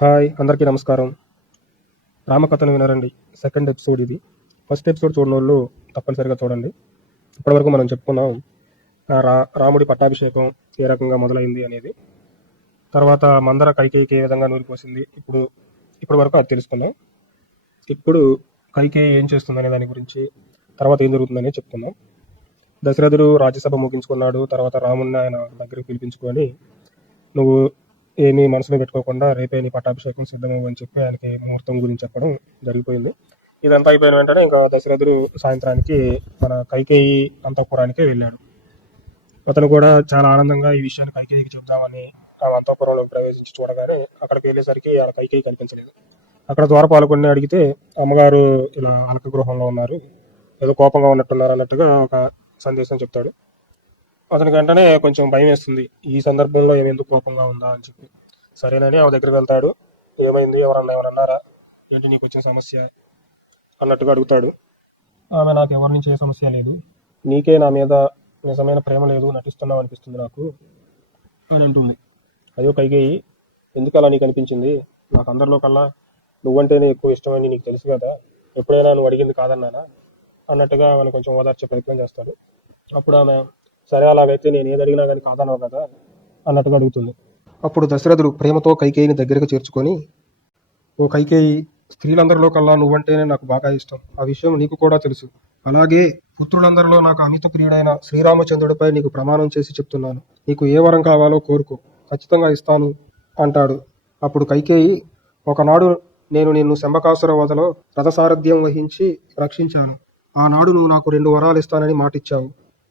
Hi అందరికీ నమస్కారం. రామకథను వినరండి. సెకండ్ ఎపిసోడ్ ఇది. ఫస్ట్ ఎపిసోడ్ చూడని వాళ్ళు తప్పనిసరిగా చూడండి. ఇప్పటివరకు మనం చెప్పుకున్నాం రా రాముడి పట్టాభిషేకం ఏ రకంగా మొదలైంది అనేది. తర్వాత మందర కైకేయికి ఏ విధంగా నూరిపోసింది ఇప్పుడు ఇప్పటి వరకు అది తెలుసుకున్నాం. ఇప్పుడు కైకేయి ఏం చేస్తుందనే దాని గురించి తర్వాత ఏం జరుగుతుందని చెప్తున్నాం. దశరథుడు రాజ్యసభ ముగించుకున్నాడు తర్వాత రాముడిని ఆయన దగ్గరికి పిలిపించుకొని నువ్వు ఏమీ మనసులో పెట్టుకోకుండా రేపే నీ పట్టాభిషేకం సిద్ధమవు అని చెప్పి ఆయనకి ముహూర్తం గురించి చెప్పడం జరిగిపోయింది. ఇదంతా అయిపోయిన వెంటనే ఇంకా దశరథుడు సాయంత్రానికి మన కైకేయి అంతఃపురానికి వెళ్ళాడు. అతను కూడా చాలా ఆనందంగా ఈ విషయాన్ని కైకేయికి చెప్దామని ఆ అంతఃపురంలోకి ప్రవేశించి చూడగానే అక్కడికి వెళ్ళేసరికి ఆ కైకేయి కనిపించలేదు. అక్కడ ద్వారపాలకుడిని అడిగితే అమ్మగారు ఇలా అలక గృహంలో ఉన్నారు. ఏదో కోపంగా ఉన్నట్టున్నారు అన్నట్టుగా ఒక సందేశం చెప్తాడు. అతనికి వెంటనే కొంచెం భయం వేస్తుంది. ఈ సందర్భంలో ఏమి ఎందుకు కోపంగా ఉందా అని చెప్పి. సరేనని ఆమె దగ్గరికి వెళ్తాడు. ఏమైంది? ఎవరన్నా ఎవరన్నారా అన్నారా ఏంటి నీకు వచ్చిన సమస్య? అన్నట్టుగా అడుగుతాడు. ఆమె నాకు ఎవరి నుంచి ఏ సమస్య లేదు. నీకే నా మీద నిజమైన ప్రేమ లేదు నటిస్తున్నావు అనిపిస్తుంది నాకు అని అంటుంది. అయ్యో కైకేయి ఎందుకు అలా నీకు అనిపించింది? నాకు అందరిలో కల్లా నువ్వంటేనే ఎక్కువ ఇష్టమని నీకు తెలుసు కదా. ఎప్పుడైనా నువ్వు అడిగింది కాదన్నానా? అన్నట్టుగా ఆమెను కొంచెం ఓదార్చే ప్రయత్నం చేస్తాడు. అప్పుడు ఆమె సరే అలాగైతే నేను ఏది అడిగినా కానీ కాదన్నావు కదా అన్నట్టుగా అడుగుతుంది. అప్పుడు దశరథుడు ప్రేమతో కైకేయిని దగ్గరకు చేర్చుకొని ఓ కైకేయి స్త్రీలందరిలో కల్లా నువ్వంటేనే నాకు బాగా ఇష్టం. ఆ విషయం నీకు కూడా తెలుసు. అలాగే పుత్రులందరిలో నాకు అమిత ప్రియుడైన శ్రీరామచంద్రుడిపై నీకు ప్రమాణం చేసి చెప్తున్నాను. నీకు ఏ వరం కావాలో కోరుకో. ఖచ్చితంగా ఇస్తాను అంటాడు. అప్పుడు కైకేయి ఒకనాడు నేను నిన్ను శంబకాసుర వదలో రథసారథ్యం వహించి రక్షించాను. ఆనాడు నువ్వు నాకు రెండు వరాలు ఇస్తానని మాటిచ్చావు.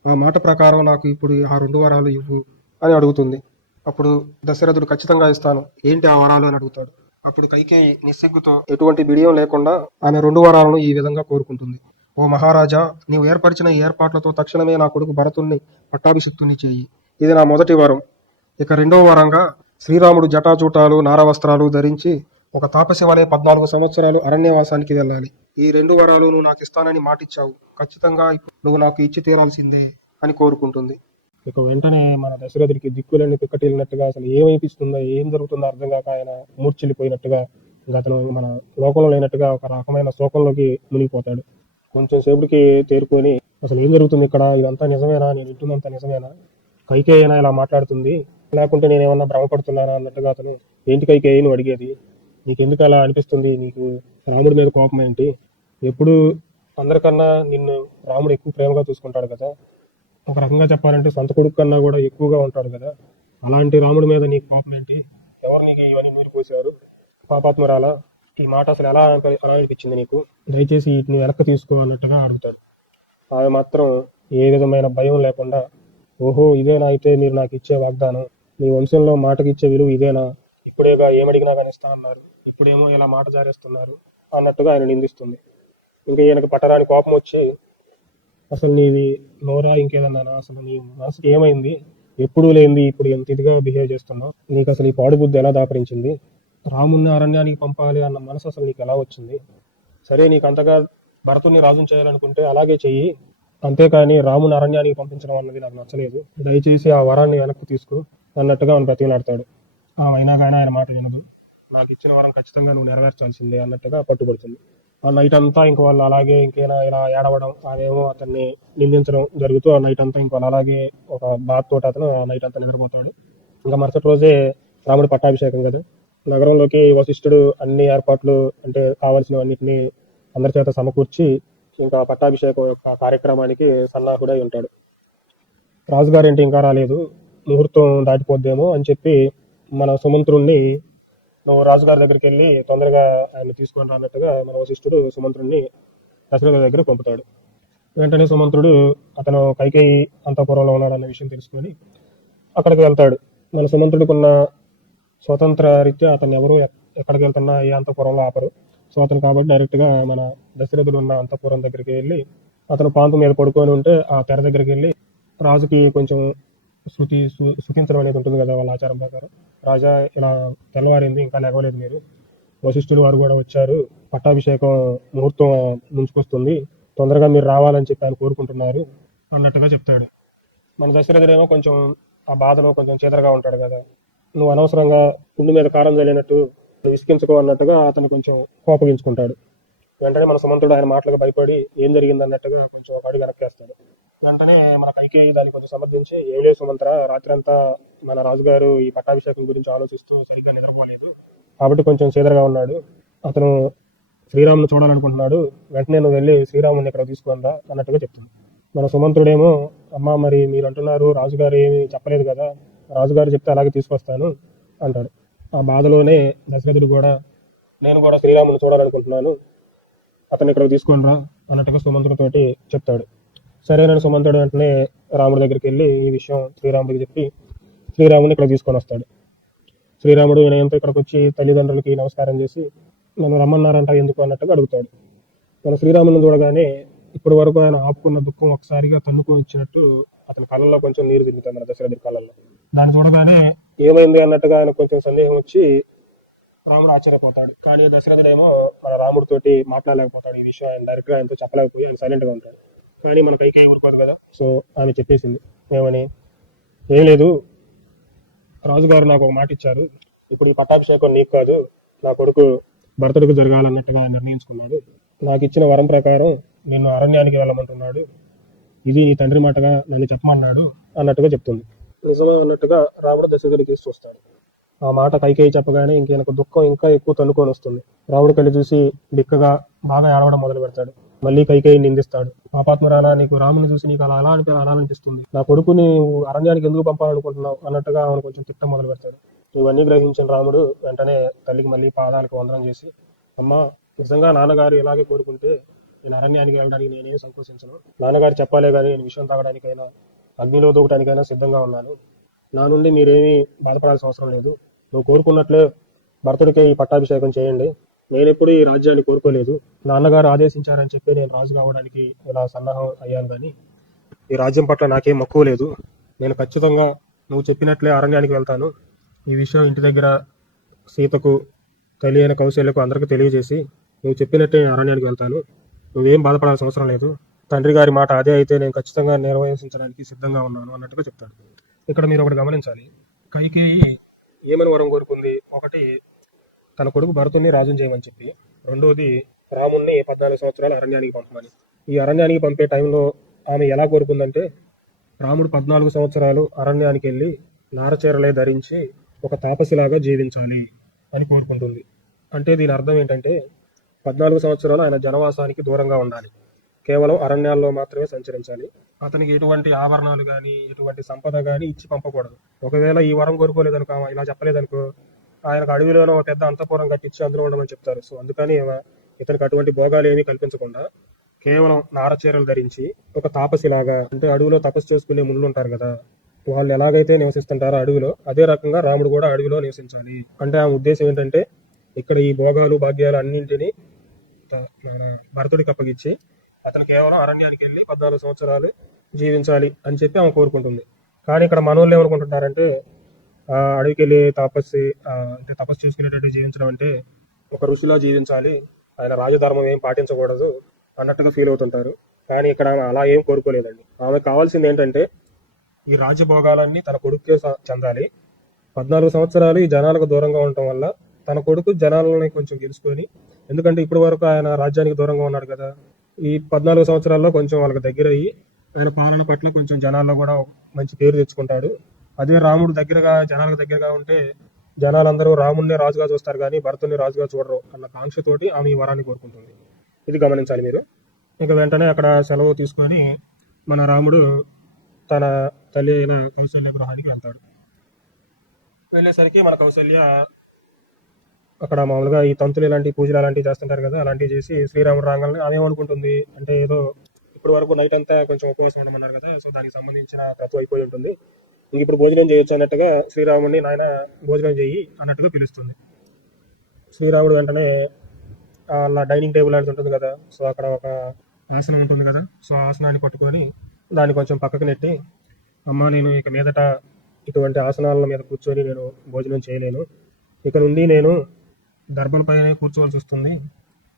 మాట ప్రకారం నాకు ఇప్పుడు ఆ రెండు వరాలు ఇవ్వు అని అడుగుతుంది. అప్పుడు దశరథుడు ఖచ్చితంగా ఇస్తాను. ఏంటి ఆ వరాలు అని అడుగుతాడు. అప్పుడు కైకేయి నిస్సిగ్గుతో ఎటువంటి బిడియం లేకుండా ఆమె రెండు వరాలను ఈ విధంగా కోరుకుంటుంది. ఓ మహారాజా నీవు ఏర్పరిచిన ఈ ఏర్పాట్లతో తక్షణమే నా కొడుకు భరతుణ్ణి పట్టాభిషిక్తుని చేయి. ఇది నా మొదటి వరం. ఇక రెండవ వరంగా శ్రీరాముడు జటాజూటాలు నారవస్త్రాలు ధరించి ఒక తాపసి పద్నాలుగు సంవత్సరాలు అరణ్యవాసానికి వెళ్ళాలి. ఈ రెండు వరాలు నువ్వు నాకు ఇస్తానని మాటిచ్చావు. ఖచ్చితంగా నువ్వు నాకు ఇచ్చి తీరాల్సిందే అని కోరుకుంటుంది. ఇక వెంటనే మన దశరథుడికి దిక్కులన్నీ పిక్కటిల్లినట్టుగా అసలు ఏమైపిస్తుందో ఏం జరుగుతుందో అర్థం కాక ఆయన మూర్చెళ్ళిపోయినట్టుగా ఇంకా అతను మన లోకంలో లేనట్టుగా ఒక రకమైన శోకంలోకి మునిగిపోతాడు. కొంచెం సేపుడికి తేరుకొని అసలు ఏం జరుగుతుంది ఇక్కడ? ఇదంతా నిజమేనా? నేను వింటున్నంత నిజమేనా? కైకేయనా ఇలా మాట్లాడుతుంది? లేకుంటే నేనేమన్నా భ్రమపడుతున్నానా అన్నట్టుగా అతను ఏంటి కైకేయి నువ్వు అడిగేది? నీకెందుకు అలా అనిపిస్తుంది? నీకు రాముడి మీద కోపం ఏంటి? ఎప్పుడు అందరికన్నా నిన్ను రాముడు ఎక్కువ ప్రేమగా చూసుకుంటాడు కదా. ఒక రకంగా చెప్పాలంటే సొంత కొడుకు కన్నా కూడా ఎక్కువగా ఉంటాడు కదా. అలాంటి రాముడి మీద నీకు కోపం ఏంటి? ఎవరు నీకు ఇవన్నీ మీరు పోసారు? పాపాత్మరాలా? ఈ మాట అసలు ఎలా ఎలా అనిపించింది నీకు? దయచేసి వీటిని వెనక్కి తీసుకో అన్నట్టుగా అడుగుతాడు. ఆమె మాత్రం ఏ విధమైన భయం లేకుండా ఓహో ఇదేనా అయితే మీరు నాకు ఇచ్చే వాగ్దానం? మీ వంశంలో మాటకిచ్చే విలువ ఇదేనా? ఇప్పుడేగా ఏమడిగినా కానీ ఇస్తా అన్నారు ఇప్పుడేమో ఇలా మాట జారేస్తున్నారు అన్నట్టుగా ఆయన నిందిస్తుంది. ఇంకా ఈయనకు పట్టరాని కోపం వచ్చి అసలు నీది నోరా? ఇంకేదన్నానా? అసలు నీ మనసుకి ఏమైంది? ఎప్పుడు లేనిది ఇప్పుడు ఎంత ఇదిగా బిహేవ్ చేస్తున్నావు? నీకు అసలు ఈ పాడుబుద్ధి ఎలా దాపరించింది? రాముణ్ణి అరణ్యానికి పంపాలి అన్న మనసు అసలు నీకు ఎలా వచ్చింది? సరే నీకు అంతగా భరతుని రాజుని చేయాలనుకుంటే అలాగే చెయ్యి. అంతేకాని రాముని అరణ్యానికి పంపించడం అన్నది నాకు నచ్చలేదు. దయచేసి ఆ వరాన్ని వెనక్కి తీసుకో అన్నట్టుగా ఆయన బ్రతిలాడతాడు ఆ అయినా కానీ ఆయన మాట వినదు. నాకు ఇచ్చిన వరం ఖచ్చితంగా నువ్వు నెరవేర్చాల్సిందే అన్నట్టుగా పట్టుబడుతుంది. ఆ నైట్ అంతా ఇంకో వాళ్ళు అలాగే ఇంకేనా ఇలా ఏడవడం అదేమో అతన్ని నిందించడం జరుగుతూ ఆ నైట్ అంతా ఇంకో అలాగే ఒక బాత్ అతను ఆ నైట్ అంతా నిద్రపోతాడు. ఇంకా మరుసటి రోజే రాముడి పట్టాభిషేకం కదా. నగరంలోకి వశిష్ఠుడు అన్ని ఏర్పాట్లు అంటే కావాల్సినవన్నిటిని అందరి చేత సమకూర్చి ఇంకా పట్టాభిషేకం యొక్క కార్యక్రమానికి సన్నాహుడై ఉంటాడు. రాజుగారింటి ఇంకా రాలేదు ముహూర్తం దాటిపోద్దేమో అని చెప్పి మన సుమంత్రుణ్ణి నువ్వు రాజుగారి దగ్గరికి వెళ్ళి తొందరగా ఆయన తీసుకొని రానట్టుగా మన వశిష్ఠుడు సుమంత్రుడిని దశరథ దగ్గర పంపుతాడు. వెంటనే సుమంత్రుడు అతను కైకేయి అంతఃపురంలో ఉన్నాడన్న విషయం తెలుసుకొని అక్కడికి వెళ్తాడు. మన సుమంత్రుడికున్న స్వతంత్ర రీత్యా అతను ఎవరు ఎక్కడికి వెళ్తున్నా ఏ అంతఃపురంలో ఆపరు. సో అతను కాబట్టి డైరెక్ట్గా మన దశరథుడు ఉన్న అంతఃపురం దగ్గరికి వెళ్ళి అతను పాంపు మీద పడుకొని ఉంటే ఆ తెర దగ్గరికి వెళ్ళి రాజుకి కొంచెం శృతి సు- అనేది ఉంటుంది కదా వాళ్ళ ఆచారం ప్రకారం. రాజా ఇలా తెల్లవారింది ఇంకా లేవలేదు మీరు. వశిష్ఠులు వారు కూడా వచ్చారు. పట్టాభిషేకం ముహూర్తం ముంచుకొస్తుంది. తొందరగా మీరు రావాలని చెప్పి ఆయన కోరుకుంటున్నారు అన్నట్టుగా చెప్తాడు. మన దశరథుడేమో కొంచెం ఆ బాధలో కొంచెం చేతరగా ఉంటాడు కదా. నువ్వు అనవసరంగా పుండు మీద కారం చల్లినట్టు విసిగించుకో అన్నట్టుగా అతను కొంచెం కోపగించుకుంటాడు. వెంటనే మన సుమంతుడు ఆయన మాటలకు భయపడి ఏం జరిగింది అన్నట్టుగా కొంచెం అడుగు వెనక్కేస్తాడు. వెంటనే మన కైకేయి దాన్ని కొంచెం సమర్థించి ఏం లేదు సుమంత్ర రాత్రంతా మన రాజుగారు ఈ పట్టాభిషేకం గురించి ఆలోచిస్తూ సరిగ్గా నిద్రపోలేదు. కాబట్టి కొంచెం సీదరగా ఉన్నాడు. అతను శ్రీరాముని చూడాలనుకుంటున్నాడు. వెంటనే నువ్వు వెళ్ళి శ్రీరాముని ఇక్కడ తీసుకుందా అన్నట్టుగా చెప్తుంది. మన సుమంతుడేమో అమ్మ మరి మీరు అంటున్నారు రాజుగారు ఏమీ చెప్పలేదు కదా. రాజుగారు చెప్తే అలాగే తీసుకొస్తాను అంటాడు. ఆ బాధలోనే దశరథుడు కూడా నేను కూడా శ్రీరాముని చూడాలనుకుంటున్నాను. అతను ఇక్కడ తీసుకుని రా అన్నట్టుగా సుమంత్రుడితోటి చెప్తాడు. సరేనని సుమంతుడు వెంటనే రాముడి దగ్గరికి వెళ్ళి ఈ విషయం శ్రీరాముడికి చెప్పి శ్రీరాముని ఇక్కడ తీసుకొని వస్తాడు. శ్రీరాముడు వినయంతో ఇక్కడికి వచ్చి తల్లిదండ్రులకి నమస్కారం చేసి నన్ను రమ్మన్నారంట ఎందుకు? అన్నట్టుగా అడుగుతాడు. మన శ్రీరాముని చూడగానే ఇప్పటి వరకు ఆయన ఆపుకున్న దుఃఖం ఒకసారిగా తన్నుకు వచ్చినట్టు అతని కళ్ళల్లో కొంచెం నీరు తిరుగుతుంది మన దశరథి కళ్ళల్లో. దాన్ని చూడగానే ఏమైంది అన్నట్టుగా ఆయన కొంచెం సందేహం వచ్చి రాముడు ఆశ్చర్యపోతాడు. కానీ దశరథుడేమో మన రాముడితోటి మాట్లాడలేకపోతాడు. ఈ విషయం ఆయన డైరెక్ట్గా ఆయనతో చెప్పలేకపోయి ఆయన సైలెంట్గా ఉంటాడు. కానీ మన కైకేయి ఊరుకోదు కదా. సో ఆమె చెప్పేసింది ఏమని? ఏం లేదు. రాజుగారు నాకు ఒక మాట ఇచ్చారు. ఇప్పుడు ఈ పట్టాభిషేకం నీకు కాదు నా కొడుకు భర్తడుకు జరగాలన్నట్టుగా నిర్ణయించుకున్నాడు. నాకు ఇచ్చిన వరం ప్రకారం నిన్ను అరణ్యానికి వెళ్ళమంటున్నాడు. ఇది నీ తండ్రి మాటగా నన్ను చెప్పమన్నాడు అన్నట్టుగా చెప్తుంది. నిజమే అన్నట్టుగా రాముడు దశరథుడికి చూస్తాడు ఆ మాట కైకేయి చెప్పగానే ఇంకేనకు దుఃఖం ఇంకా ఎక్కువ తన్నుకొని వస్తుంది. రాముడు కళ్ళు చూసి బిక్కగా బాగా ఏడవడం మొదలు పెడతాడు మళ్ళీ కైకేయి నిందిస్తాడు. పాపాత్మరానా నీకు రాముని చూసి నీకు అలా అలా అనిపి అలా అనిపిస్తుంది. నా కొడుకుని అరణ్యానికి ఎందుకు పంపాలనుకుంటున్నావు? అన్నట్టుగా ఆమెను కొంచెం తిట్టం మొదలు పెడతాడు. ఇవన్నీ గ్రహించిన రాముడు వెంటనే తల్లికి మళ్ళీ పాదాలకు వందనం చేసి అమ్మా నిజంగా నాన్నగారు ఇలాగే కోరుకుంటే నేను అరణ్యానికి వెళ్ళడానికి నేనేం సంకోచించను. నాన్నగారు చెప్పాలే కానీ నేను విషయం తాగడానికైనా అగ్నిలో దూకటానికైనా సిద్ధంగా ఉన్నాను. నా నుండి మీరేమీ బాధపడాల్సిన అవసరం లేదు. నువ్వు కోరుకున్నట్లే భర్తుడికి ఈ పట్టాభిషేకం చేయండి. నేను ఎప్పుడు ఈ రాజ్యాన్ని కోరుకోలేదు. నాన్నగారు ఆదేశించారని చెప్పి నేను రాజు కావడానికి ఇలా సన్నాహం అయ్యాను కానీ ఈ రాజ్యం పట్ల నాకేం మక్కువ లేదు. నేను ఖచ్చితంగా నువ్వు చెప్పినట్లే అరణ్యానికి వెళ్తాను. ఈ విషయం ఇంటి దగ్గర సీతకు తెలియని కౌశల్యకు అందరికీ తెలియజేసి నువ్వు చెప్పినట్టే నేను అరణ్యానికి వెళ్తాను. నువ్వేం బాధపడాల్సిన అవసరం లేదు. తండ్రి గారి మాట అదే అయితే నేను ఖచ్చితంగా నిర్వహించడానికి సిద్ధంగా ఉన్నాను అన్నట్టుగా చెప్తాడు. ఇక్కడ మీరు ఒకటి గమనించాలి. కైకేయి ఏమని వరం కోరుకుంది ఒకటి తన కొడుకు భరతుణ్ణి రాజుని చేయమని చెప్పి రెండోది రాముణ్ణి పద్నాలుగు సంవత్సరాలు అరణ్యానికి పంపమని. ఈ అరణ్యానికి పంపే టైంలో ఆమె ఎలా కోరుకుందంటే రాముడు పద్నాలుగు సంవత్సరాలు అరణ్యానికి వెళ్ళి నారచీరలే ధరించి ఒక తాపసిలాగా జీవించాలి అని కోరుకుంటుంది. అంటే దీని అర్థం ఏంటంటే పద్నాలుగు సంవత్సరాలు ఆయన జనవాసానికి దూరంగా ఉండాలి. కేవలం అరణ్యాల్లో మాత్రమే సంచరించాలి. అతనికి ఎటువంటి ఆభరణాలు కానీ ఎటువంటి సంపద కానీ ఇచ్చి పంపకూడదు. ఒకవేళ ఈ వరం కోరుకోలేదనుకో ఇలా చెప్పలేదనుకో ఆయనకు అడవిలోనే ఒక పెద్ద అంతపురం కట్టించి అందులో ఉండమని చెప్తారు. సో అందుకని ఇతనికి అటువంటి భోగాలు ఏమీ కల్పించకుండా కేవలం నారచీరలు ధరించి ఒక తాపసిలాగా అంటే అడవిలో తపస్సు చేసుకునే ముళ్ళు ఉంటారు కదా వాళ్ళు ఎలాగైతే నివసిస్తుంటారో అడవిలో అదే రకంగా రాముడు కూడా అడవిలో నివసించాలి. అంటే ఆ ఉద్దేశం ఏంటంటే ఇక్కడ ఈ భోగాలు భాగ్యాలు అన్నింటినీ భరతుడికి అప్పగించి అతను కేవలం అరణ్యానికి వెళ్ళి పద్నాలుగు సంవత్సరాలు జీవించాలి అని చెప్పి ఆమె కోరుకుంటుంది. కానీ ఇక్కడ మనోళ్ళు ఏమనుకుంటున్నారంటే అడవికి వెళ్ళి తపస్సు అంటే తపస్సు చేసుకునేటట్టు జీవించడం అంటే ఒక ఋషిలా జీవించాలి. ఆయన రాజధర్మం ఏం పాటించకూడదు అన్నట్టుగా ఫీల్ అవుతుంటారు. కానీ ఇక్కడ ఆమె అలా ఏం కోరుకోలేదండి. ఆమె కావాల్సింది ఏంటంటే ఈ రాజభోగాలన్నీ తన కొడుకే చెందాలి. పద్నాలుగు సంవత్సరాలు ఈ జనాలకు దూరంగా ఉండటం వల్ల తన కొడుకు జనాలని కొంచెం గెలుచుకొని ఎందుకంటే ఇప్పటి వరకు ఆయన రాజ్యానికి దూరంగా ఉన్నాడు కదా ఈ పద్నాలుగు సంవత్సరాల్లో కొంచెం వాళ్ళకి దగ్గర అయ్యి ఆయన పాలన పట్ల కొంచెం జనాల్లో కూడా మంచి పేరు తెచ్చుకుంటాడు. అదే రాముడు దగ్గరగా జనాలకు దగ్గరగా ఉంటే జనాలందరూ రాముడిని రాజుగా చూస్తారు కానీ భరతుని రాజుగా చూడరు అన్న కాంక్షతోటి ఆమె ఈ వరాన్ని కోరుకుంటుంది. ఇది గమనించాలి మీరు. ఇంకా వెంటనే అక్కడ సెలవు తీసుకొని మన రాముడు తన తల్లి అయిన కౌశల్య గృహానికి వెళ్తాడు. వెళ్ళేసరికి మన కౌశల్య అక్కడ మామూలుగా ఈ తంతులు ఇలాంటి పూజలు అలాంటివి చేస్తుంటారు కదా అలాంటివి చేసి శ్రీరాముడు రాగాలని ఆమె ఏమనుకుంటుంది అంటే ఏదో ఇప్పటి వరకు నైట్ అంతా కొంచెం ఉపవాసం ఉండమన్నారు కదా సో దానికి సంబంధించిన తత్వం అయిపోయి ఉంటుంది. ఇంక ఇప్పుడు భోజనం చేయొచ్చు అన్నట్టుగా శ్రీరాముడిని నాయన భోజనం చేయి అన్నట్టుగా పిలుస్తుంది. శ్రీరాముడు వెంటనే అలా డైనింగ్ టేబుల్ అనేది ఉంటుంది కదా సో అక్కడ ఒక ఆసనం ఉంటుంది కదా సో ఆసనాన్ని పట్టుకొని దాన్ని కొంచెం పక్కకు నెట్టి అమ్మ నేను ఇక మీదట ఇటువంటి ఆసనాల మీద కూర్చొని నేను భోజనం చేయలేను. ఇక నుండి నేను దర్భలపైనే కూర్చోవలసి వస్తుంది.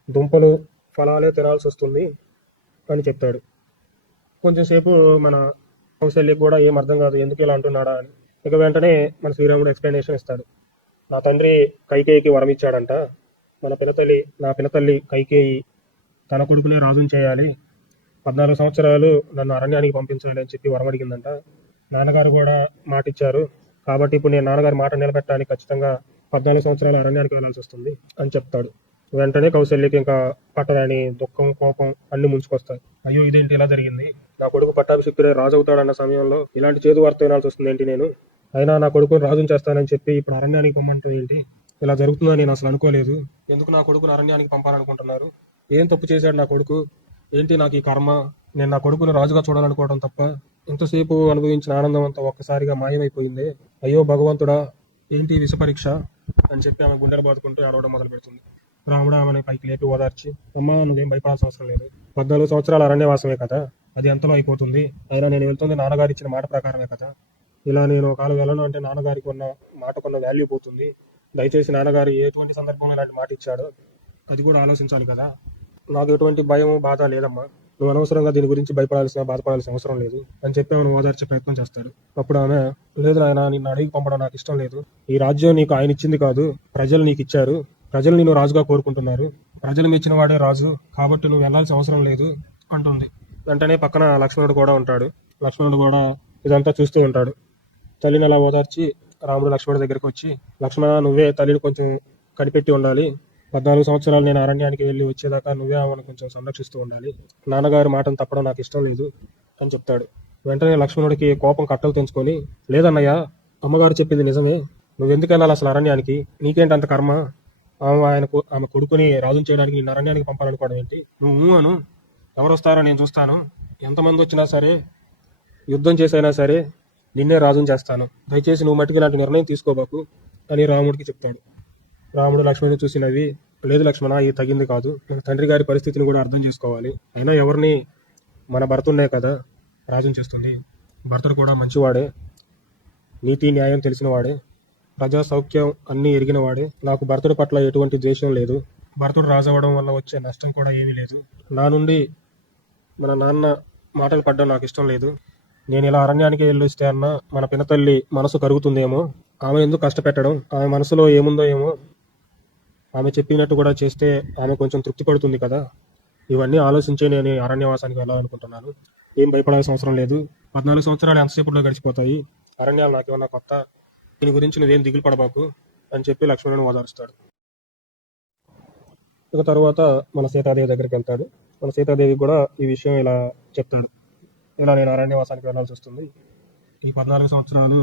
దుంపలు ఫలాలే తినాల్సి వస్తుంది అని చెప్తాడు. కొంచెంసేపు మన కౌశల్యకి కూడా ఏం అర్థం కాదు. ఎందుకు ఇలా అంటున్నాడా అని. ఇక వెంటనే మన శ్రీరాముడు ఎక్స్ప్లెనేషన్ ఇస్తాడు. నా తండ్రి కైకేయికి వరం ఇచ్చాడంట. మన పినతల్లి నా పినతల్లి కైకేయి తన కొడుకునే రాజుని చేయాలి. పద్నాలుగు సంవత్సరాలు నన్ను అరణ్యానికి పంపించాలి అని చెప్పి వరం అడిగిందంట. నాన్నగారు కూడా మాట ఇచ్చారు. కాబట్టి ఇప్పుడు నేను నాన్నగారి మాట నిలబెట్టడానికి ఖచ్చితంగా పద్నాలుగు సంవత్సరాలు అరణ్యానికి వెళ్ళాల్సి వస్తుంది అని చెప్తాడు. వెంటనే కౌశల్యకి ఇంకా పట్టరాని దుఃఖం కోపం అన్ని ముంచుకొస్తాయి. అయ్యో ఇదేంటి ఇలా జరిగింది? నా కొడుకు పట్టాభిషిక్తుడే రాజు అవుతాడన్న సమయంలో ఇలాంటి చేదు వార్త వినాల్సి వస్తుంది ఏంటి నేను? అయినా నా కొడుకుని రాజుని చేస్తానని చెప్పి ఇప్పుడు అరణ్యానికి పంపంటూ ఏంటి? ఇలా జరుగుతుందని నేను అసలు అనుకోలేదు. ఎందుకు నా కొడుకుని అరణ్యానికి పంపాలనుకుంటున్నారు? ఏం తప్పు చేశాడు నా కొడుకు? ఏంటి నాకు ఈ కర్మ? నేను నా కొడుకుని రాజుగా చూడాలనుకోవడం తప్ప ఇంతసేపు అనుభవించిన ఆనందం అంతా ఒక్కసారిగా మాయమైపోయింది. అయ్యో భగవంతుడా ఏంటి విష పరీక్ష అని చెప్పి ఆమె గుండెలు బాదుకుంటూ ఏడవడం మొదలు పెడుతుంది రాముడు ఆమెను పైకి లేపి ఓదార్చి అమ్మా నువ్వేం భయపడాల్సిన అవసరం లేదు. పద్నాలుగు సంవత్సరాల అరణ్యవాసమే కదా అది ఎంతలో అయిపోతుంది? అయినా నేను వెళ్తుంది నాన్నగారు ఇచ్చిన మాట ప్రకారమే కదా. ఇలా నేను ఒకవేళ వెళ్ళను అంటే నాన్నగారికి ఉన్న మాటకున్న వాల్యూ పోతుంది. దయచేసి నాన్నగారు ఎటువంటి సందర్భంలో ఇలాంటి మాట ఇచ్చాడో అది కూడా ఆలోచించాలి కదా. నాకు ఎటువంటి భయం బాధ లేదమ్మా. నువ్వు అనవసరంగా దీని గురించి భయపడాల్సిన బాధపడాల్సిన అవసరం లేదు. అని చెప్పి ఆమెను ఓదార్చే ప్రయత్నం చేస్తాడు. అప్పుడు ఆమె లేదు నాయన నిన్ను అడిగి పంపడం నాకు ఇష్టం లేదు. ఈ రాజ్యం నీకు ఆయన ఇచ్చింది కాదు ప్రజలు నీకు ఇచ్చారు. ప్రజలు నిన్ను రాజుగా కోరుకుంటున్నారు. ప్రజలు మెచ్చిన వాడే రాజు. కాబట్టి నువ్వు వెళ్ళాల్సిన అవసరం లేదు అంటుంది. వెంటనే పక్కన లక్ష్మణుడు కూడా ఉంటాడు. లక్ష్మణుడు కూడా ఇదంతా చూస్తూ ఉంటాడు. తల్లిని అలా ఓదార్చి రాముడు లక్ష్మణుడి దగ్గరికి వచ్చి లక్ష్మణ నువ్వే తల్లిని కొంచెం కనిపెట్టి ఉండాలి. పద్నాలుగు సంవత్సరాలు నేను అరణ్యానికి వెళ్ళి వచ్చేదాకా నువ్వే ఆమెను కొంచెం సంరక్షిస్తూ ఉండాలి. నాన్నగారు మాటను తప్పడం నాకు ఇష్టం లేదు అని చెప్తాడు. వెంటనే లక్ష్మణుడికి కోపం కట్టలు తెంచుకొని లేదన్నయ్య అమ్మగారు చెప్పింది నిజమే. నువ్వెందుకు వెళ్ళాలి అసలు అరణ్యానికి? నీకేంటి అంత కర్మ? ఆయన ఆమె కొడుకుని రాజుని చేయడానికి నేను అరణ్యానికి పంపాలనుకోవడం ఏంటి? నువ్వు అను. ఎవరు వస్తారో నేను చూస్తాను. ఎంతమంది వచ్చినా సరే యుద్ధం చేసైనా సరే నిన్నే రాజుని చేస్తాను. దయచేసి నువ్వు మట్టుకు ఇలాంటి నిర్ణయం తీసుకోబాకు అని రాముడికి చెప్తాడు. రాముడు లక్ష్మణుని చూసినవి లేదు లక్ష్మణ ఇది తగింది కాదు. మన తండ్రి గారి పరిస్థితిని కూడా అర్థం చేసుకోవాలి. అయినా ఎవరిని మన భర్తున్నే కదా రాజుని చేస్తుంది. భర్తడు కూడా మంచివాడే. నీతి న్యాయం తెలిసినవాడే ప్రజా సౌఖ్యం అన్నీ ఎరిగిన వాడే. నాకు భర్తుడి పట్ల ఎటువంటి ద్వేషం లేదు. భర్తుడు రాజవ్వడం వల్ల వచ్చే నష్టం కూడా ఏమీ లేదు. నా నుండి మన నాన్న మాటలు పడ్డం నాకు ఇష్టం లేదు. నేను ఇలా అరణ్యానికి వెళ్ళొస్తే అన్న మన పినతల్లి మనసు కరుగుతుందేమో? ఆమె ఎందుకు కష్టపెట్టడం? ఆమె మనసులో ఏముందో ఏమో? ఆమె చెప్పినట్టు కూడా చేస్తే ఆమె కొంచెం తృప్తి పడుతుంది కదా? ఇవన్నీ ఆలోచించే నేను అరణ్యవాసానికి వెళ్ళాలనుకుంటున్నాను. ఏం భయపడాల్సిన అవసరం లేదు. పద్నాలుగు సంవత్సరాలు ఎంతసేపులో గడిచిపోతాయి? అరణ్యాలు నాకేమన్నా కొత్త దీని గురించి నువ్వేం దిగులు పడబాకు అని చెప్పి లక్ష్మణుని ఓదారుస్తాడు. ఇక తర్వాత మన సీతాదేవి దగ్గరికి వెళ్తాడు. మన సీతాదేవి కూడా ఈ విషయం ఇలా చెప్తాడు. ఇలా నేను అరణ్యవాసానికి వెళ్ళాల్సి వస్తుంది. ఈ పద్నాలుగు సంవత్సరాలు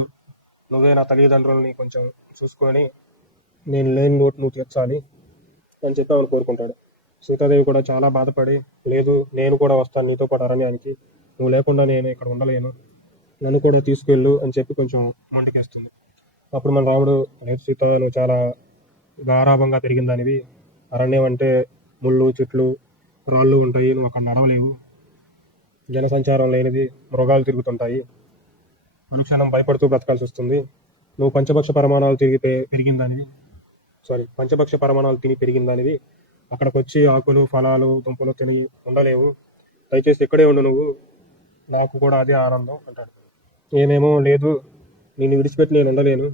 నువ్వే నా తల్లిదండ్రులని కొంచెం చూసుకొని నేను లేని నోట్ నువ్వు తీర్చాలి అని చెప్పి ఆమెను కోరుకుంటాడు. సీతాదేవి కూడా చాలా బాధపడి లేదు నేను కూడా వస్తాను నీతో పాటు అరణ్యానికి. నువ్వు లేకుండా నేను ఇక్కడ ఉండలేను. నన్ను కూడా తీసుకెళ్ళు అని చెప్పి కొంచెం మొండికేస్తుంది. అప్పుడు మన రాముడు లేదు సీత చాలా గారాభంగా పెరిగిన దానివి అరణ్యం అంటే ముళ్ళు చెట్లు రాళ్ళు ఉంటాయి. నువ్వు అక్కడ నడవలేవు. జనసంచారం లేనిది మృగాలు తిరుగుతుంటాయి. అనుక్షణం భయపడుతూ బ్రతకాల్సి వస్తుంది. నువ్వు పంచభక్ష పరిమాణాలు తిరిగి పె- పెరిగిన దానివి సారీ పంచభక్ష పరిమాణాలు తిని పెరిగిన దానివి అక్కడికి వచ్చి ఆకులు ఫలాలు దుంపలు తిని ఉండలేవు. దయచేసి ఇక్కడే ఉండు నువ్వు. నాకు కూడా అదే ఆనందం అంటాడు. ఏమేమో లేదు. నేను విడిచిపెట్టి నేను ఉండలేను.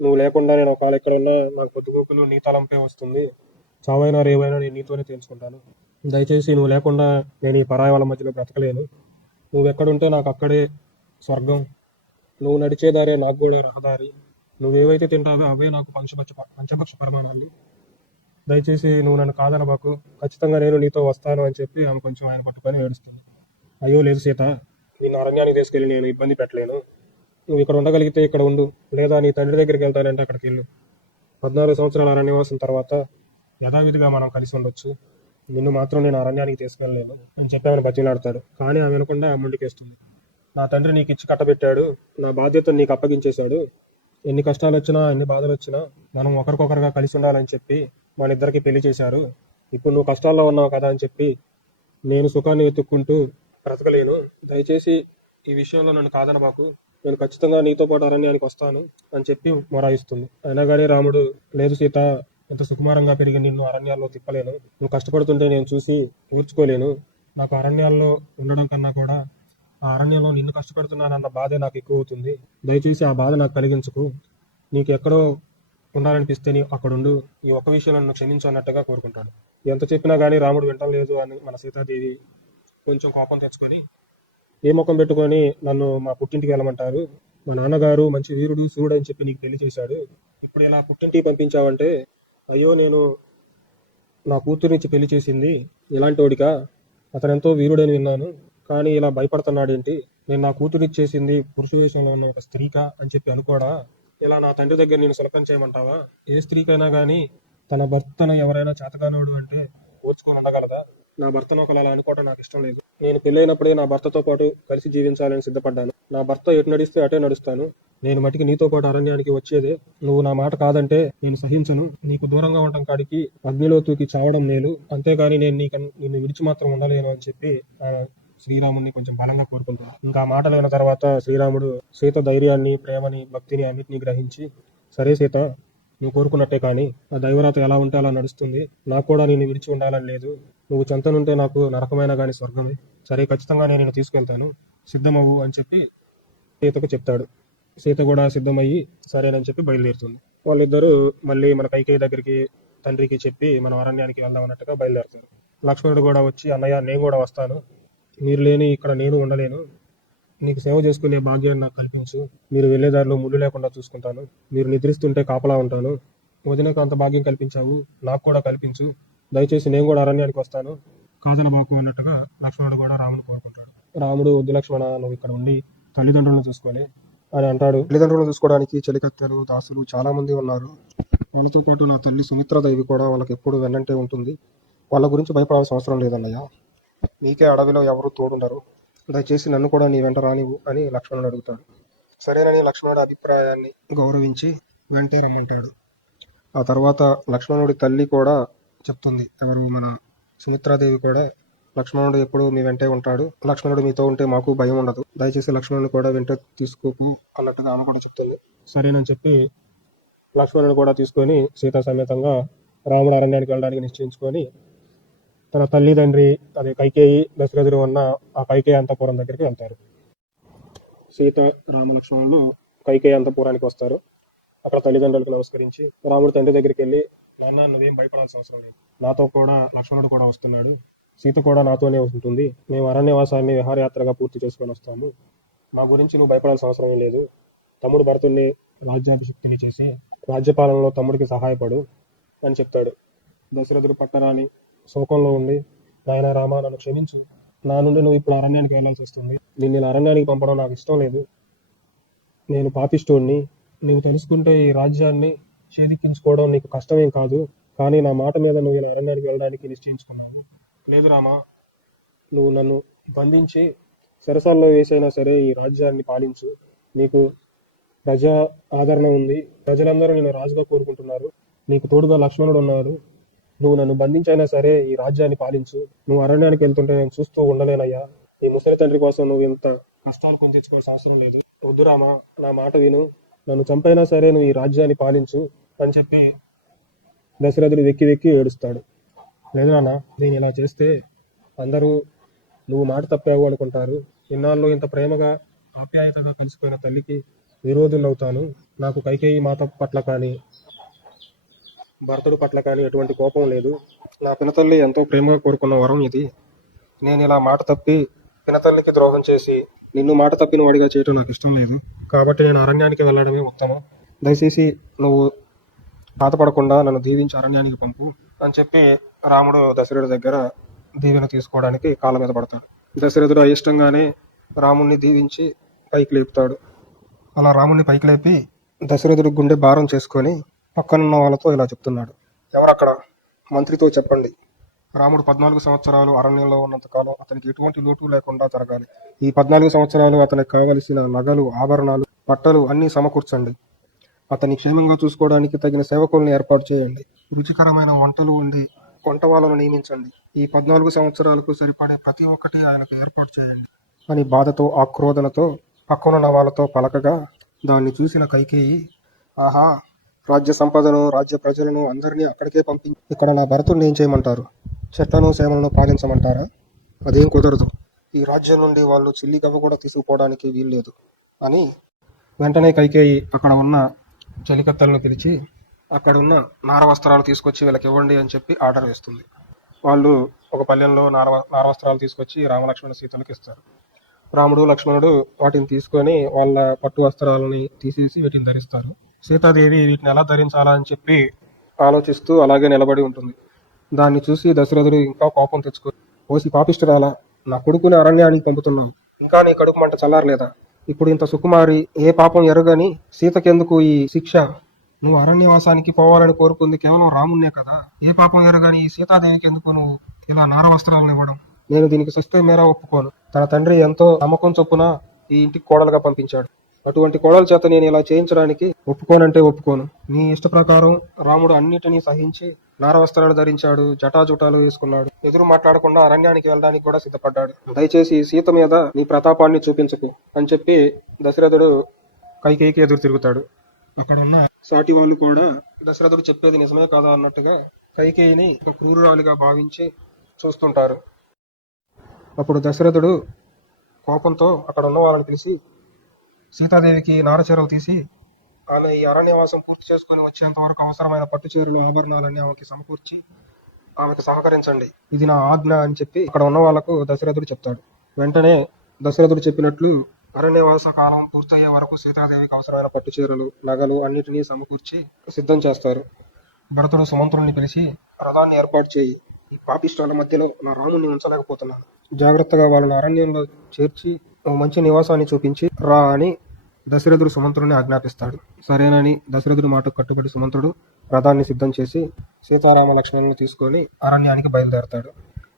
నువ్వు లేకుండా నేను ఒకవేళ ఇక్కడ ఉన్నా నాకు పొద్దుగోకులు నీ తలంపే వస్తుంది. చావైనా రేవైనా నేను నీతోనే తెలుసుకుంటాను దయచేసి నువ్వు లేకుండా నేను ఈ పరాయి వాళ్ళ మధ్యలో బ్రతకలేను. నువ్వు ఎక్కడుంటే నాకు అక్కడే స్వర్గం. నువ్వు నడిచే దారే నాకు కూడా రహదారి. నువ్వేవైతే తింటావో అవే నాకు పంచపక్ష పంచపక్ష పరిమాణాలు. దయచేసి నువ్వు నన్ను కాదనబాకు. ఖచ్చితంగా నేను నీతో వస్తాను అని చెప్పి ఆమె కొంచెం ఆయన పట్టుకొని ఏడుస్తాను అయ్యో లేదు సీత నిన్ను అరణ్యానికి తీసుకెళ్ళి నేను ఇబ్బంది పెట్టలేను. నువ్వు ఇక్కడ ఉండగలిగితే ఇక్కడ ఉండు లేదా నీ తండ్రి దగ్గరికి వెళ్తానంటే అక్కడికి వెళ్ళు. పద్నాలుగు సంవత్సరాల అరణ్యవాసం తర్వాత యథావిధిగా మనం కలిసి ఉండొచ్చు. నిన్ను మాత్రం నేను అరణ్యానికి తీసుకెళ్ళలేను అని చెప్పి ఆమెను బతిలాడతాడు కానీ ఆమె వినకుండా అమ్ముడికేస్తుంది నా తండ్రి నీకు ఇచ్చి కట్టబెట్టాడు నా బాధ్యతను నీకు అప్పగించేశాడు. ఎన్ని కష్టాలు వచ్చినా ఎన్ని బాధలు వచ్చినా మనం ఒకరికొకరుగా కలిసి ఉండాలని చెప్పి మన ఇద్దరికి పెళ్ళి చేశారు. ఇప్పుడు నువ్వు కష్టాల్లో ఉన్నావు కదా అని చెప్పి నేను సుఖాన్ని వెతుక్కుంటూ బ్రతకలేను. దయచేసి ఈ విషయంలో నన్ను కాదనబాకు. నేను ఖచ్చితంగా నీతో పాటు అరణ్యానికి వస్తాను అని చెప్పి మొరాయిస్తుంది. అయినా కానీ రాముడు లేదు సీత ఎంత సుకుమారంగా పెరిగి నిన్ను అరణ్యాల్లో తిప్పలేను. నువ్వు కష్టపడుతుంటే నేను చూసి ఓర్చుకోలేను నాకు అరణ్యాల్లో ఉండడం కన్నా కూడా ఆ అరణ్యంలో నిన్ను కష్టపెడుతున్నానన్న బాధే నాకు ఎక్కువ అవుతుంది. దయచేసి ఆ బాధ నాకు కలిగించుకు. నీకు ఎక్కడో ఉండాలనిపిస్తే నీ అక్కడుండు. ఈ ఒక్క విషయం నన్ను క్షమించు అన్నట్టుగా కోరుకుంటాను. ఎంత చెప్పినా కానీ రాముడు వింటం లేదు అని మన సీతాదేవి కొంచెం కోపం తెచ్చుకొని ఏ ముఖం పెట్టుకొని నన్ను మా పుట్టింటికి వెళ్ళమంటారు? మా నాన్నగారు మంచి వీరుడు శివుడు అని చెప్పి నీకు పెళ్ళి చేశాడు ఇప్పుడు ఇలా పుట్టింటికి పంపించావంటే అయ్యో నేను నా కూతురు నుంచి పెళ్ళి చేసింది ఇలాంటి వాడికా అతను ఎంతో వీరుడని విన్నాను. కానీ ఇలా భయపడుతున్నాడేంటి? నేను నా కూతురిచ్చేసింది పురుష వేషంలో ఉన్న ఒక స్త్రీకా అని చెప్పి అనుకోడా? ఇలా నా తండ్రి దగ్గర నేను సులభం చేయమంటావా? ఏ స్త్రీకైనా కానీ తన భర్తను ఎవరైనా చేతగానోడు అంటే ఓర్చుకొని ఉండగలదా? నా భర్తను ఒకలా అలా అనుకోవడం నాకు ఇష్టం లేదు. నేను పెళ్ళైనప్పుడే నా భర్తతో పాటు కలిసి జీవించాలని సిద్ధపడ్డాను. నా భర్త ఎటు నడిస్తే అటే నడుస్తాను. నేను మటుకి నీతో పాటు అరణ్యానికి వచ్చేదే. నువ్వు నా మాట కాదంటే నేను సహించను. నీకు దూరంగా ఉండటం కాడికి అగ్నిలో తూకి చావడం నేను అంతేగాని నేను నీకు నిన్ను విడిచి మాత్రం ఉండలేను అని చెప్పి శ్రీరాముడిని శ్రీరాముని కొంచెం బలంగా కోరుకుంటాడు ఇంకా మాటలు విన్న తర్వాత శ్రీరాముడు సీత ధైర్యాన్ని ప్రేమని భక్తిని అన్నిటిని గ్రహించి సరే సీత నువ్వు కోరుకున్నట్టే కానీ ఆ దైవరాత ఎలా ఉంటే అలా నడుస్తుంది. నాకు కూడా నేను విడిచి ఉండాలని లేదు. నువ్వు చెంతనుంటే నాకు నరకమైన కానీ స్వర్గమే. సరే ఖచ్చితంగా నేను నిన్ను తీసుకెళ్తాను. సిద్ధమవు అని చెప్పి సీతకు చెప్తాడు. సీత కూడా సిద్ధమయ్యి సరేనని చెప్పి బయలుదేరుతుంది. వాళ్ళిద్దరూ మళ్ళీ మన కైకేయి దగ్గరికి తండ్రికి చెప్పి మనం అరణ్యానికి వెళ్దాం అన్నట్టుగా బయలుదేరుతుంది లక్ష్మణుడు కూడా వచ్చి అన్నయ్య నేను కూడా వస్తాను. మీరు లేని ఇక్కడ నేను ఉండలేను. నీకు సేవ చేసుకునే భాగ్యాన్ని నాకు కల్పించు. మీరు వెళ్ళేదారిలో ముళ్ళు లేకుండా చూసుకుంటాను. మీరు నిద్రిస్తుంటే కాపలా ఉంటాను. వదినకు అంత భాగ్యం కల్పించావు. నాకు కూడా కల్పించు. దయచేసి నేను కూడా అరణ్యానికి వస్తాను. కాదన బాకు అన్నట్టుగా లక్ష్మణుడు కూడా రాముడు కోరుకుంటాడు. రాముడు వద్దు లక్ష్మణ నువ్వు ఇక్కడ ఉండి తల్లిదండ్రులను చూసుకోవాలి అని అంటాడు. తల్లిదండ్రులను చూసుకోవడానికి చెలికత్తెలు దాసులు చాలా మంది ఉన్నారు. వాళ్ళతో పాటు నా తల్లి సుమిత్రాదేవి కూడా వాళ్ళకి ఎప్పుడు వెన్నంటే ఉంటుంది. వాళ్ళ గురించి భయపడాల్సిన అవసరం లేదన్నయ్య. నీకే అడవిలో ఎవరు తోడుండరు. దయచేసి నన్ను కూడా నీ వెంట రానివ్వు అని లక్ష్మణుడు అడుగుతాడు. సరేనని లక్ష్మణుడి అభిప్రాయాన్ని గౌరవించి వెంటే రమ్మంటాడు. ఆ తర్వాత లక్ష్మణుడి తల్లి కూడా చెప్తుంది. ఎవరు? మన సుమిత్రాదేవి కూడా లక్ష్మణుడు ఎప్పుడు మీ వెంటే ఉంటాడు. లక్ష్మణుడు మీతో ఉంటే మాకు భయం ఉండదు. దయచేసి లక్ష్మణుని కూడా వెంట తీసుకోకు అన్నట్టుగా ఆమె కూడా చెప్తుంది. సరేనని చెప్పి లక్ష్మణుని కూడా తీసుకొని సీతా సమేతంగా రాముడు అరణ్యానికి వెళ్ళడానికి నిశ్చయించుకొని తన తల్లి తండ్రి అదే కైకేయి దశరథుడు ఉన్న ఆ కైకేయి అంతపురం దగ్గరికి వెళ్తారు. సీత రామలక్ష్మణులు కైకేయి అంతపురానికి వస్తారు. అక్కడ తల్లిదండ్రులకు నమస్కరించి రాముడు తండ్రి దగ్గరికి వెళ్ళి నాన్న నువ్వేం భయపడాల్సిన అవసరం లేదు. నాతో కూడా లక్ష్మణుడు కూడా వస్తున్నాడు. సీత కూడా నాతోనే ఉంటుంది. మేము అరణ్యవాసాన్ని విహారయాత్రగా పూర్తి చేసుకొని వస్తాము. మా గురించి నువ్వు భయపడాల్సిన అవసరం లేదు. తమ్ముడు భరతుడిని రాజ్యాభిషిక్తుని చేసి రాజ్యపాలనలో తమ్ముడికి సహాయపడు అని చెప్తాడు. దశరథుడు పట్టరాని శోకంలో ఉండి నాయన రామ నన్ను క్షమించు. నా నుండి నువ్వు ఇప్పుడు అరణ్యానికి వెళ్ళాల్సి వస్తుంది. నేను నేను అరణ్యానికి పంపడం నాకు ఇష్టం లేదు. నేను పాపిష్టోడిని నువ్వు తెలుసుకుంటే ఈ రాజ్యాన్ని చేదిక్కించుకోవడం నీకు కష్టమేం కాదు. కానీ నా మాట మీద నువ్వు ఇలా అరణ్యానికి వెళ్ళడానికి నిశ్చయించుకున్నాను లేదు రామా నువ్వు నన్ను బంధించి సరసాల్లో వేసైనా సరే ఈ రాజ్యాన్ని పాలించు. నీకు ప్రజా ఆదరణ ఉంది. ప్రజలందరూ నేను రాజుగా కోరుకుంటున్నారు. నీకు తోడుగా లక్ష్మణుడు ఉన్నాడు. నువ్వు నన్ను బంధించైనా సరే ఈ రాజ్యాన్ని పాలించు. నువ్వు అరణ్యానికి వెళ్తుంటే నేను చూస్తూ ఉండలేనయ్యా. నీ ముసలి తండ్రి కోసం నువ్వు ఇంత కష్టాలు పొందించుకోవాల్సిన అవసరం లేదు. వద్దురామా నా మాట విను. నన్ను చంపైనా సరే నువ్వు ఈ రాజ్యాన్ని పాలించు అని చెప్పి దశరథుడు వెక్కి వెక్కి ఏడుస్తాడు. లేదు నాన్న నేను ఇలా చేస్తే అందరూ నువ్వు మాట తప్పావు అనుకుంటారు. ఇన్నాళ్ళు ఇంత ప్రేమగా ఆప్యాయతగా కలిసిపోయిన తల్లికి విరోధులు అవుతాను నాకు కైకేయి మాత పట్ల కానీ భర్తడు పట్ల కానీ ఎటువంటి కోపం లేదు. నా పినతల్లి ఎంతో ప్రేమగా కోరుకున్న వరం ఇది. నేను ఇలా మాట తప్పి పినతల్లికి ద్రోహం చేసి నిన్ను మాట తప్పిన వాడిగా చేయటం నాకు ఇష్టం లేదు. కాబట్టి నేను అరణ్యానికి వెళ్ళడమే ఉత్తమం. దయచేసి నువ్వు బాధపడకుండా నన్ను దీవించి అరణ్యానికి పంపు అని చెప్పి రాముడు దశరథుడి దగ్గర దీవెన తీసుకోవడానికి కాళ్ళ మీద పడతాడు. దశరథుడు అయిష్టంగానే రాముణ్ణి దీవించి పైకి లేపుతాడు. అలా రాముణ్ణి పైకి లేపి దశరథుడు గుండె భారం చేసుకొని పక్కనున్న వాళ్ళతో ఇలా చెప్తున్నాడు. ఎవరక్కడ? మంత్రితో చెప్పండి. రాముడు పద్నాలుగు సంవత్సరాలు అరణ్యంలో ఉన్నంత కాలం అతనికి ఎటువంటి లోటు లేకుండా జరగాలి. ఈ పద్నాలుగు సంవత్సరాలు అతనికి కావలసిన నగలు ఆభరణాలు బట్టలు అన్నీ సమకూర్చండి. అతన్ని క్షేమంగా చూసుకోవడానికి తగిన సేవకుల్ని ఏర్పాటు చేయండి. రుచికరమైన వంటలు వండి వంట వాళ్ళను నియమించండి. ఈ పద్నాలుగు సంవత్సరాలకు సరిపడే ప్రతి ఒక్కటి ఆయనకు ఏర్పాటు చేయండి. అని బాధతో ఆక్రోధనతో పక్కనున్న వాళ్ళతో పలకగా దాన్ని చూసిన కైకేయి ఆహా రాజ్య సంపదను రాజ్య ప్రజలను అందరినీ అక్కడికే పంపి ఇక్కడ నా భరతుడిని ఏం చేయమంటారు? చెట్లను సేవలను పాలించమంటారా అదేం కుదరదు. ఈ రాజ్యం నుండి వాళ్ళు చిల్లి గవ్వ కూడా తీసుకుపోవడానికి వీల్లేదు. అని వెంటనే కైకేయి అక్కడ ఉన్న జలికత్తలను పిలిచి అక్కడున్న నార వస్త్రాలు తీసుకొచ్చి వీళ్ళకి ఇవ్వండి అని చెప్పి ఆర్డర్ వేస్తుంది. వాళ్ళు ఒక పల్లెంలో నార నార వస్త్రాలు తీసుకొచ్చి రామలక్ష్మణ సీతలకు ఇస్తారు. రాముడు లక్ష్మణుడు వాటిని తీసుకొని వాళ్ళ పట్టు వస్త్రాలని తీసేసి వీటిని ధరిస్తారు. సీతాదేవి వీటిని ఎలా ధరించాలా అని చెప్పి ఆలోచిస్తూ అలాగే నిలబడి ఉంటుంది. దాన్ని చూసి దశరథుడు ఇంకా కోపం తెచ్చుకో ఓసి పాపిష్టురాలా నా కొడుకుని అరణ్యానికి పంపుతున్నాను ఇంకా నీ కడుపు మంట చల్లారలేదా? ఇప్పుడు ఇంత సుకుమారి ఏ పాపం ఎరగని సీతకెందుకు ఈ శిక్ష? నువ్వు అరణ్యవాసానికి పోవాలని కోరుకుంది కేవలం రామున్నే కదా. ఏ పాపం ఎరగని ఈ సీతాదేవికి ఎందుకు నువ్వు ఇలా నార వస్త్రాలను ఇవ్వడం? నేను దీనికి సస్తే మేర ఒప్పుకోను. తన తండ్రి ఎంతో నమ్మకం చొప్పున ఈ ఇంటికి కోడలుగా పంపించాడు. అటువంటి కోడల చేత నేను ఇలా చేయించడానికి ఒప్పుకోనంటే ఒప్పుకోను. నీ ఇష్ట ప్రకారం రాముడు అన్నిటినీ సహించి నార వస్త్రాలు ధరించాడు జటాజుటాలు వేసుకున్నాడు ఎదురు మాట్లాడకుండా అరణ్యానికి వెళ్ళడానికి కూడా సిద్ధపడ్డాడు. దయచేసి సీత మీద నీ ప్రతాపాన్ని చూపించకు అని చెప్పి దశరథుడు కైకేయికి ఎదురు తిరుగుతాడు. అక్కడున్న సాటి వాళ్ళు కూడా దశరథుడు చెప్పేది నిజమే కాదా అన్నట్టుగా కైకేయిని ఒక క్రూరురాలిగా భావించి చూస్తుంటారు. అప్పుడు దశరథుడు కోపంతో అక్కడ ఉన్న వాళ్ళని పిలిచి సీతాదేవికి నారచీరలు తీసి ఆమె ఈ అరణ్యవాసం పూర్తి చేసుకుని వచ్చేంత వరకు అవసరమైన పట్టు చీరలు ఆభరణాలన్నీ ఆమెకి సమకూర్చి ఆమెకు సహకరించండి. ఇది నా ఆజ్ఞ అని చెప్పి అక్కడ ఉన్న వాళ్ళకు దశరథుడు చెప్తాడు. వెంటనే దశరథుడు చెప్పినట్లు అరణ్యవాస కాలం పూర్తయ్యే వరకు సీతాదేవికి అవసరమైన పట్టు చీరలు నగలు అన్నిటినీ సమకూర్చి సిద్ధం చేస్తారు. భరతుడు సుమంతుడిని పిలిచి రథాన్ని ఏర్పాటు చేయి. ఈ పాపిష్టాల మధ్యలో నా రాముని ఉంచలేకపోతున్నాను. జాగ్రత్తగా వాళ్ళని అరణ్యంలో చేర్చి మంచి నివాసాన్ని చూపించి రా అని దశరథుడు సుమంత్రుడిని ఆజ్ఞాపిస్తాడు. సరేనని దశరథుడి మాటకు కట్టుబడి సుమంత్రుడు రథాన్ని సిద్ధం చేసి సీతారామ లక్ష్మణుని తీసుకొని అరణ్యానికి బయలుదేరతాడు.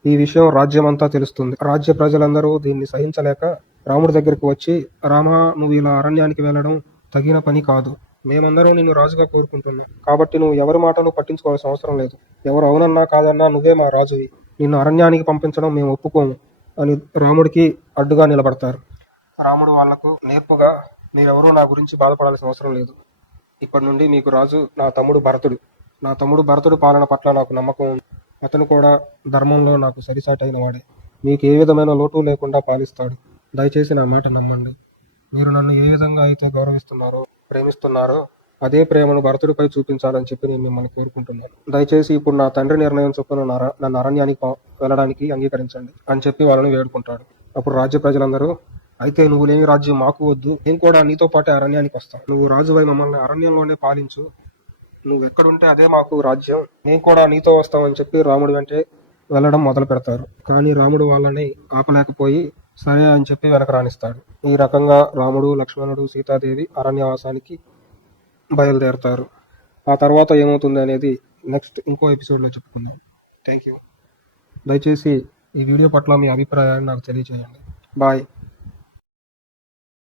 ఈ విషయం రాజ్యమంతా తెలుస్తుంది. రాజ్య ప్రజలందరూ దీన్ని సహించలేక రాముడి దగ్గరికి వచ్చి రామా నువ్వు ఇలా అరణ్యానికి వెళ్ళడం తగిన పని కాదు. మేమందరం నిన్ను రాజుగా కోరుకుంటున్నాం. కాబట్టి నువ్వు ఎవరి మాటలు పట్టించుకోవాల్సిన అవసరం లేదు. ఎవరు అవునన్నా కాదన్నా నువ్వే మా రాజువి. నిన్ను అరణ్యానికి పంపించడం మేము ఒప్పుకోము. అని రాముడికి అడ్డుగా నిలబడతారు. రాముడు వాళ్ళకు నేర్పుగా మీరెవరూ నా గురించి బాధపడాల్సిన అవసరం లేదు. ఇప్పటి నుండి మీకు రాజు నా తమ్ముడు భరతుడు. నా తమ్ముడు భరతుడు పాలన పట్ల నాకు నమ్మకం ఉంది. అతను కూడా ధర్మంలో నాకు సరిసాటైన వాడే. మీకు ఏ విధమైన లోటు లేకుండా పాలిస్తాడు. దయచేసి నా మాట నమ్మండి. మీరు నన్ను ఏ విధంగా అయితే గౌరవిస్తున్నారో ప్రేమిస్తున్నారో అదే ప్రేమను భరతుడిపై చూపించాలని చెప్పి నేను మిమ్మల్ని కోరుకుంటున్నాను. దయచేసి ఇప్పుడు నా తండ్రి నిర్ణయం చొప్పున నన్ను అరణ్యానికి వెళ్ళడానికి అంగీకరించండి అని చెప్పి వాళ్ళని వేడుకుంటాడు అప్పుడు రాజ్య ప్రజలందరూ అయితే నువ్వు లేని రాజ్యం మాకు వద్దు. నేను కూడా నీతో పాటే అరణ్యానికి వస్తాను. నువ్వు రాజువై మమ్మల్ని అరణ్యంలోనే పాలించు. నువ్వు ఎక్కడుంటే అదే మాకు రాజ్యం. నేను కూడా నీతో వస్తామని చెప్పి రాముడు వెంటే వెళ్ళడం మొదలు పెడతారు. కానీ రాముడు వాళ్ళని ఆపలేకపోయి సరే అని చెప్పి వెనక రాణిస్తాడు. ఈ రకంగా రాముడు లక్ష్మణుడు సీతాదేవి అరణ్యవాసానికి బయలుదేరతారు. ఆ తర్వాత ఏమవుతుంది అనేది నెక్స్ట్ ఇంకో ఎపిసోడ్లో చెప్పుకుందాం. థ్యాంక్ యూ దయచేసి ఈ వీడియో పట్ల మీ అభిప్రాయాన్ని నాకు తెలియజేయండి బాయ్